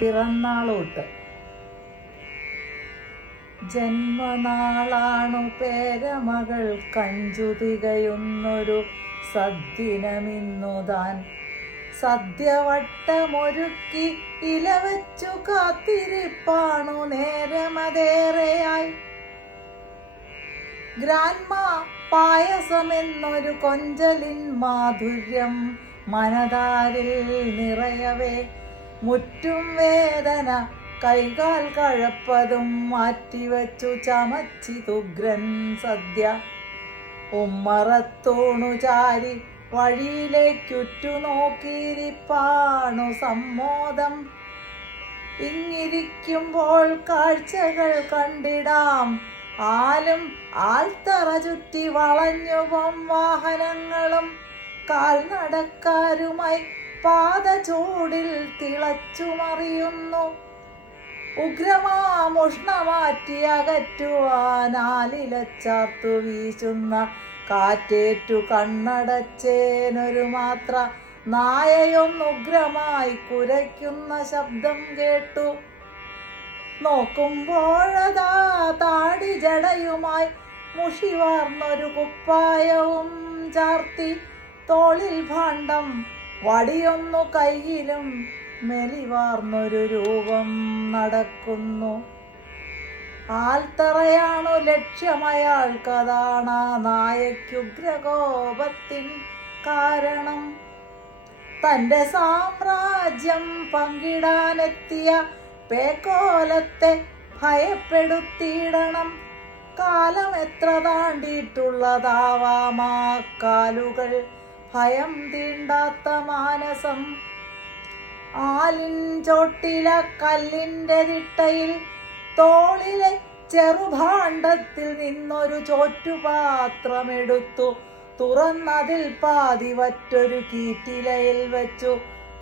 പിറന്നാളൂട്ട്. ജന്മനാളാണു പേരമകൾ Kanju തികയുന്നൊരു സദ്ദിനമിന്നുതാൻ. സദ്യവട്ടമൊരുക്കി ഇലവച്ചു കാത്തിരിപ്പാണു നേരമതേറെയായി. Grandma പായസമെന്നൊരു കൊഞ്ചലിൻ മാധുര്യം മനതാരിൽ നിറയവേ, മുറ്റും വേദന കൈകാൽ കഴപ്പതും മാറ്റിവച്ചു ചമച്ചിതുഗ്രൻ സദ്യ. ഉമ്മറത്തോണു ചാരി വഴിയിലേക്കുറ്റു നോക്കിയിരിപ്പാണു സമ്മോദം. ഇങ്ങിരിക്കുമ്പോൾ കാഴ്ചകൾ കണ്ടിടാം, ആലും ആൽത്തറ ചുറ്റി വളഞ്ഞുപം വാഹനങ്ങളും കാൽനടക്കാരുമായി പാദചൂടിൽ തിളച്ചുമറിയുന്നു. ഉഗ്രമാമുഷ്ണമാറ്റി അകറ്റുവാനാലിലച്ചാർത്തു വീശുന്ന കാറ്റേറ്റു കണ്ണടച്ചേനൊരു മാത്ര നായയൊന്നുഗ്രമായി കുരയ്ക്കുന്ന ശബ്ദം കേട്ടു. നോക്കുമ്പോഴതാ താടി ജടയുമായി മുഷിവാർന്നൊരു കുപ്പായവും ചാർത്തി, തോളിൽ ഭാണ്ഡം വടിയൊന്നു കയ്യിലും മെലിവാർന്നൊരു രൂപം നടക്കുന്നു. ആൽത്തറയാണു ലക്ഷ്യമയാൾക്കതാണ് നായയ്ക്കുഗ്രകോപത്തിൻ കാരണം. തൻ്റെ സാമ്രാജ്യം പങ്കിടാനെത്തിയ പേക്കോലത്തെ ഭയപ്പെടുത്തിയിടണം. കാലം എത്ര താണ്ടിയിട്ടുള്ളതാവാമാ കാലുകൾ, ഭയം തീണ്ടാത്ത മാനസം. ആലിൻ ചോട്ടില കല്ലിൻ്റെ തിട്ടയിൽ തോളിലെ ചെറുഭാണ്ഡത്തിൽ നിന്നൊരു ചോറ്റുപാത്രമെടുത്തു തുറന്നതിൽ പാതി വറ്റൊരു കീറ്റിലയിൽ വെച്ചു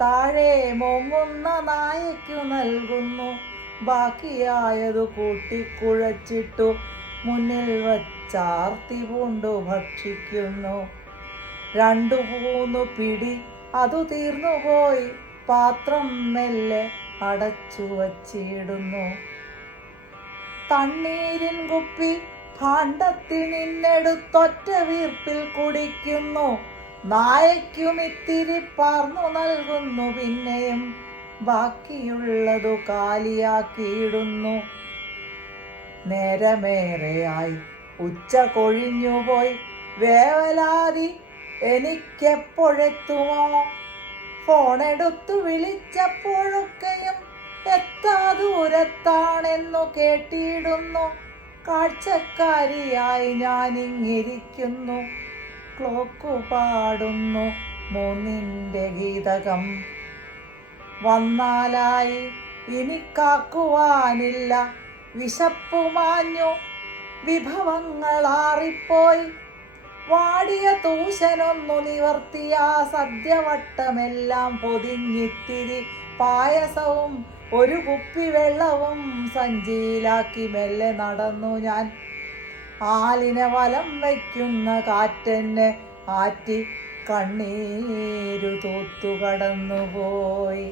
താഴെ മുങ്ങുന്ന നായയ്ക്കു നൽകുന്നു. ബാക്കിയായതു കൂട്ടിക്കുഴച്ചിട്ടു മുന്നിൽ വച്ചാർത്തി പൂണ്ടു ഭക്ഷിക്കുന്നു. 2-3 പിടി അതു തീർന്നുപോയി, പാത്രം മെല്ലെ അടച്ചു വച്ചിടുന്നു. തണ്ണീരിൻ കുപ്പി ഭാണ്ഡത്തിൽ നിന്നെടുത്തൊറ്റ വീർപ്പിൽ കുടിക്കുന്നു. നായയ്ക്കുമിത്തിരി പാർന്നു നൽകുന്നു. പിന്നെയും ബാക്കിയുള്ളതു കാലിയാക്കിയിടുന്നു. നേരമേറെയായി, ഉച്ച കൊഴിഞ്ഞുപോയി. വേവലാതി എനിക്കെപ്പോഴെത്തുമോ? ഫോണെടുത്തു വിളിച്ചപ്പോഴൊക്കെയും എത്താ ദൂരത്താണെന്നു കേട്ടിടുന്നു. കാഴ്ചക്കാരിയായി ഞാനിങ്ങിരിക്കുന്നു. ക്ലോക്കു പാടുന്നു 3 ഗീതകം. വന്നാലായി, ഇനി കാക്കുവാനില്ല. വിശപ്പുമാഞ്ഞു, വിഭവങ്ങളാറിപ്പോയി. വാടിയ തൂശനൊന്നു നിവർത്തിയ സദ്യവട്ടമെല്ലാം പൊതിഞ്ഞിത്തിരി പായസവും 1 കുപ്പി വെള്ളവും സഞ്ചിയിലാക്കി മെല്ലെ നടന്നു ഞാൻ. ആലിനെ വലം വയ്ക്കുന്ന കാറ്റെന്നെ ആറ്റി കണ്ണീരു തൂത്തു കടന്നുപോയി.